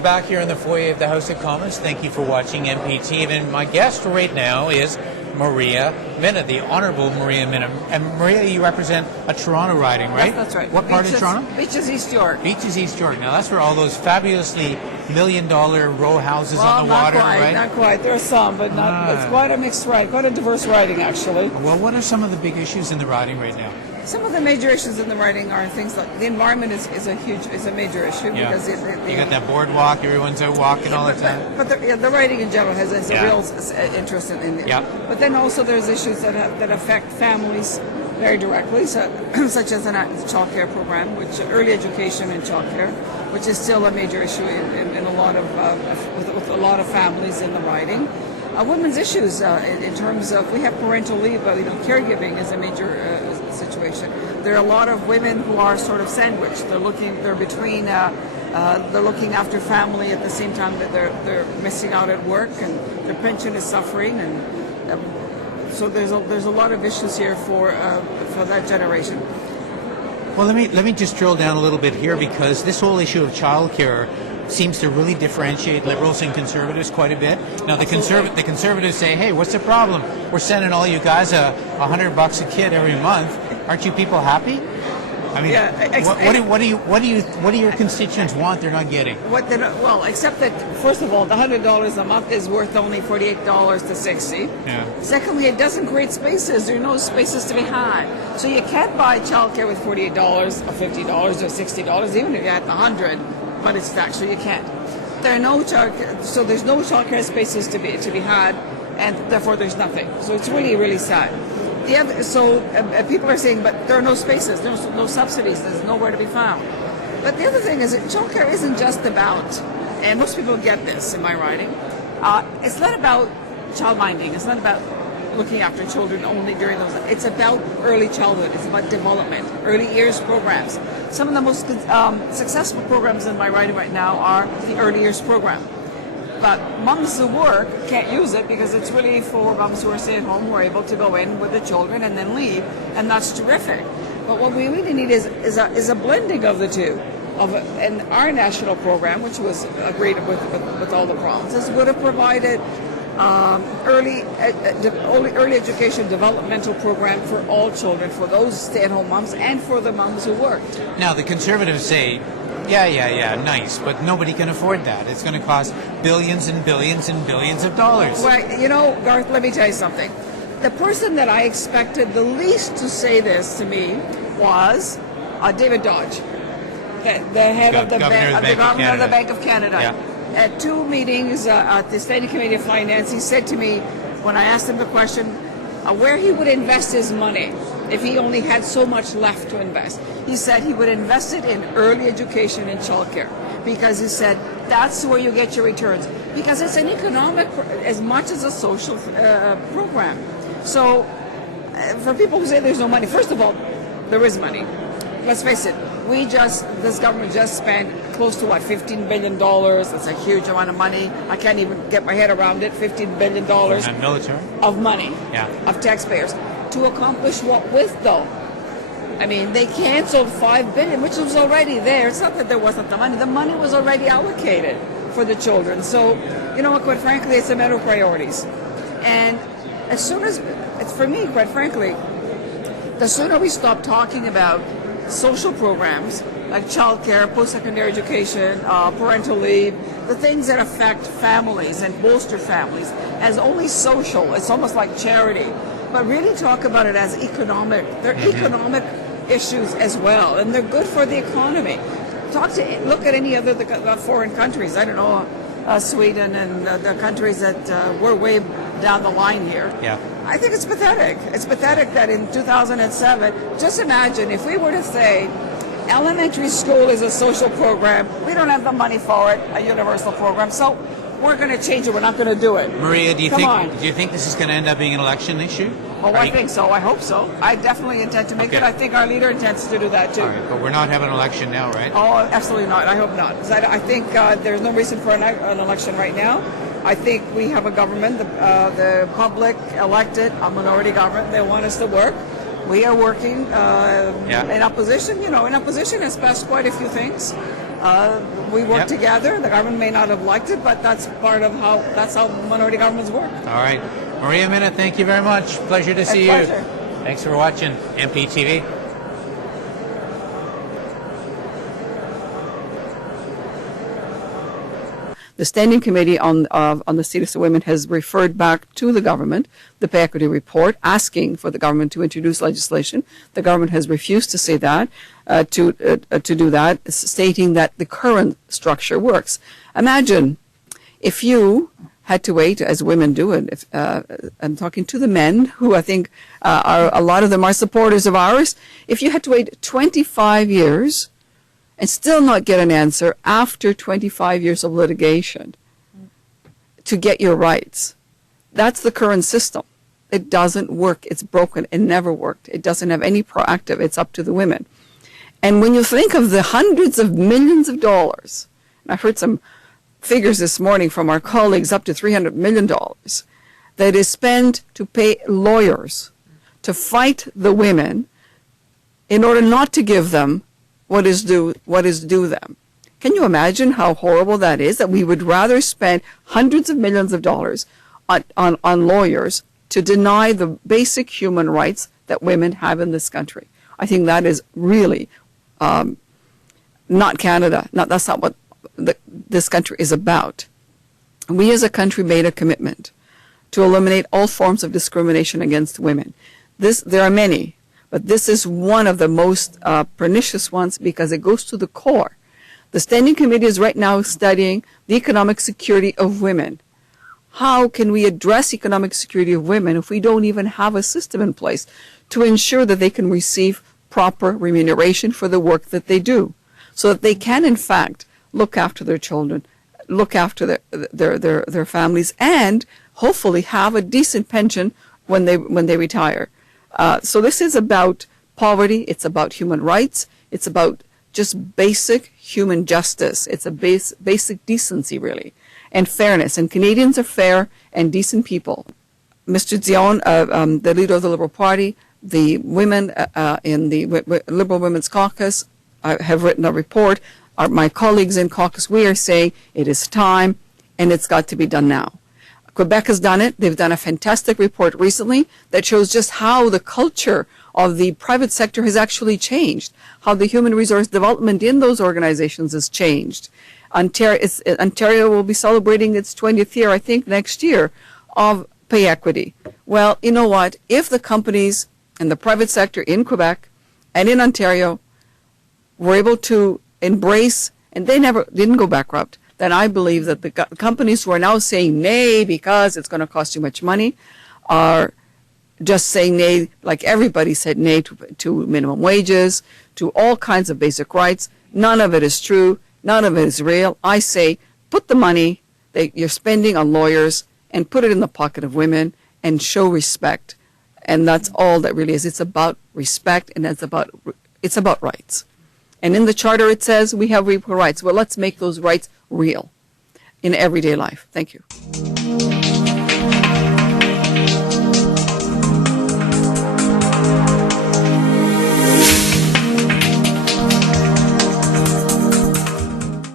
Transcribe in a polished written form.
we're back here in the foyer of the House of Commons. Thank you for watching MPtv. And my guest right now is Maria Minna, the Honourable Maria Minna. And Maria, you represent a Toronto riding, right? Yes, that's right. What part of Toronto? Beaches, East York. Beaches, East York. Now, that's where all those fabulously million-dollar row houses on the water, right? Not quite. There are some, but not. It's quite a mixed ride, quite a diverse riding, actually. Well, what are some of the big issues in the riding right now? Some of the major issues in the riding are things like the environment is a major issue because you got that boardwalk, everyone's out walking all the time. But the riding in general has a real interest in it. Yeah. But then also there's issues that affect families very directly, such as a child care program, which early education and child care, which is still a major issue in a lot of with a lot of families in the riding. Women's issues in terms of, we have parental leave, but caregiving is a major situation. There are a lot of women who are sort of sandwiched. They're looking after family at the same time that they're missing out at work, and their pension is suffering, and so there's a lot of issues here for that generation. Well, let me just drill down a little bit here, because this whole issue of childcare seems to really differentiate Liberals and Conservatives quite a bit. Now, the Conservatives say, "Hey, what's the problem? We're sending all you guys $100 a kid every month. Aren't you people happy?" I mean, what do your constituents want they're not getting? Well, except that first of all, the $100 a month is worth only $48 to $60. Yeah. Secondly, it doesn't create spaces. There are no spaces to be had, so you can't buy childcare with $48 or $50 or $60, even if you had the $100. But it's actually you can't. There are no so there's no childcare spaces to be had, and therefore there's nothing. So it's really sad. People are saying, but there are no spaces, there's no subsidies, there's nowhere to be found. But the other thing is that childcare isn't just about, and most people get this in my writing, it's not about child minding, it's not about looking after children only during those. It's about early childhood, it's about development, early years programs. Some of the most successful programs in my writing right now are the early years program. But moms who work can't use it because it's really for moms who are stay at home, who are able to go in with the children and then leave, and that's terrific. But what we really need is a blending of the two. And our national program, which was agreed with all the provinces, would have provided early education developmental program for all children, for those stay-at-home moms and for the moms who worked. Now, the Conservatives say, yeah, nice, but nobody can afford that. It's going to cost billions and billions and billions of dollars. Well, Garth, let me tell you something. The person that I expected the least to say this to me was David Dodge, the head of the governor of the Bank of Canada. Yeah. At two meetings at the Standing Committee of Finance, he said to me, when I asked him the question, where he would invest his money if he only had so much left to invest. He said he would invest it in early education and childcare, because he said that's where you get your returns, because it's an economic as much as a social program. So for people who say there's no money, first of all, there is money. Let's face it, this government just spent close to $15 billion. That's a huge amount of money. I can't even get my head around it. $15 billion of money, of taxpayers. To accomplish what with, though? I mean, they canceled $5 billion, which was already there. It's not that there wasn't the money. The money was already allocated for the children. So, you know what, quite frankly, it's a matter of priorities. And as soon as, it's for me, quite frankly, the sooner we stop talking about social programs like childcare, post-secondary education, parental leave, the things that affect families and bolster families as only social, it's almost like charity, but really talk about it as economic. They're economic issues as well, and they're good for the economy. Look at any other foreign countries. I don't know, Sweden and the countries that were way down the line here. Yeah. I think it's pathetic. It's pathetic that in 2007, just imagine if we were to say, elementary school is a social program, we don't have the money for it, a universal program, so we're going to change it, we're not going to do it. Maria, do you think this is going to end up being an election issue? Oh, I think so. I hope so. I definitely intend to make it. I think our leader intends to do that too. All right, but we're not having an election now, right? Oh, absolutely not. I hope not. I think there's no reason for an election right now. I think we have a government, the public elected a minority government. They want us to work. We are working in opposition. In opposition has passed quite a few things. We work Yep. together. The government may not have liked it, but that's how minority governments work. All right. Maria, Minna, thank you very much. Pleasure to see you. Pleasure. Thanks for watching MPtv. The Standing Committee on the Status of Women has referred back to the government the pay equity report, asking for the government to introduce legislation. The government has refused to say that, to do that, stating that the current structure works. Imagine if you had to wait, as women do, and if, I'm talking to the men, who I think a lot of them are supporters of ours. If you had to wait 25 years and still not get an answer after 25 years of litigation to get your rights. That's the current system. It doesn't work. It's broken. It never worked. It doesn't have any proactive. It's up to the women. And when you think of the hundreds of millions of dollars, and I've heard some figures this morning from our colleagues, up to $300 million, that is spent to pay lawyers to fight the women in order not to give them what is due them. Can you imagine how horrible that is? That we would rather spend hundreds of millions of dollars on lawyers to deny the basic human rights that women have in this country. I think that is really not Canada. That's not what this country is about. We as a country made a commitment to eliminate all forms of discrimination against women. There are many. But this is one of the most pernicious ones because it goes to the core. The Standing Committee is right now studying the economic security of women. How can we address economic security of women if we don't even have a system in place to ensure that they can receive proper remuneration for the work that they do, so that they can, in fact, look after their children, look after their families, and hopefully have a decent pension when they retire. So this is about poverty, it's about human rights, it's about just basic human justice, it's a basic decency, really, and fairness. And Canadians are fair and decent people. Mr. Dion, the leader of the Liberal Party, the women in the Liberal Women's Caucus have written a report. My colleagues in caucus, we are saying it is time and it's got to be done now. Quebec has done it. They've done a fantastic report recently that shows just how the culture of the private sector has actually changed, how the human resource development in those organizations has changed. Ontario will be celebrating its 20th year, I think, next year, of pay equity. Well, you know what? If the companies and the private sector in Quebec and in Ontario were able to embrace, and they didn't go bankrupt, then I believe that the companies who are now saying nay because it's going to cost too much money are just saying nay, like everybody said nay to minimum wages, to all kinds of basic rights. None of it is true. None of it is real. I say put the money that you're spending on lawyers and put it in the pocket of women and show respect. And that's all that really is. It's about respect, and it's about rights. And in the Charter it says we have equal rights. Well, let's make those rights real in everyday life. Thank you.